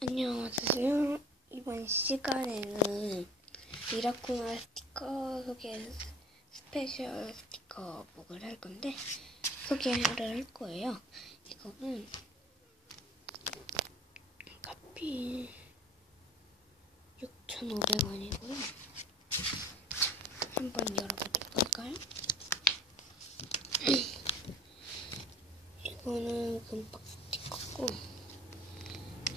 안녕하세요. 이번 시간에는 미라쿠마 스티커 소개 스페셜 스티커 북을 할 건데 소개를 할 거예요. 이거는 카피 6,500원이고요. 한번 열어보도록 할까요? 이거는 금박 스티커고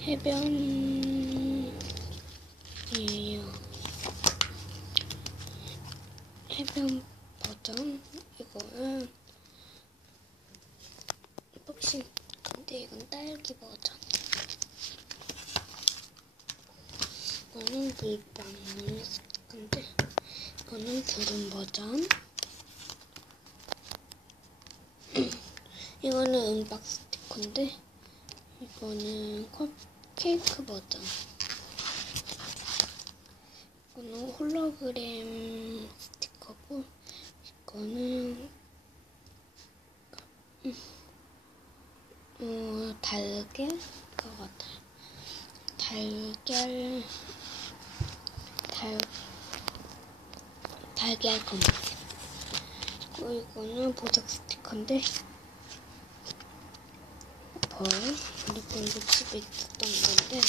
해변이에요. 해변 버전 이거는 복싱 근데 이건 딸기 버전. 이거는 물방울 근데 이거는 구름 버전. 이거는 은박 스티커인데 이거는 컵 케이크 버전. 이거는 홀로그램 스티커고, 이거는 음, 어, 달걀 것 같아요. 달걀 달 달걀 검은색. 그리고 이거는 보석 스티커인데 벌 그리고 이거 집에 있었던 건데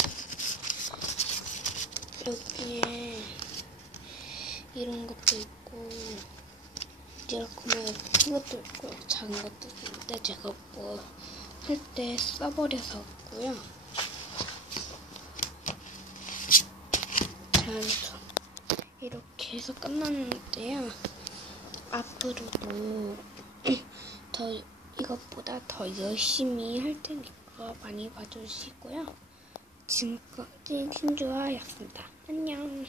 여기에 이런 것도 있고 이렇게 큰 것도 있고 작은 것도 있는데 제가 뭐 할 때 써버려서 없고요. 자, 이렇게 해서 끝났는데요. 앞으로도 더 이것보다 더 열심히 할 테니까 많이 봐주시고요. 지금까지 신주아였습니다. 안녕.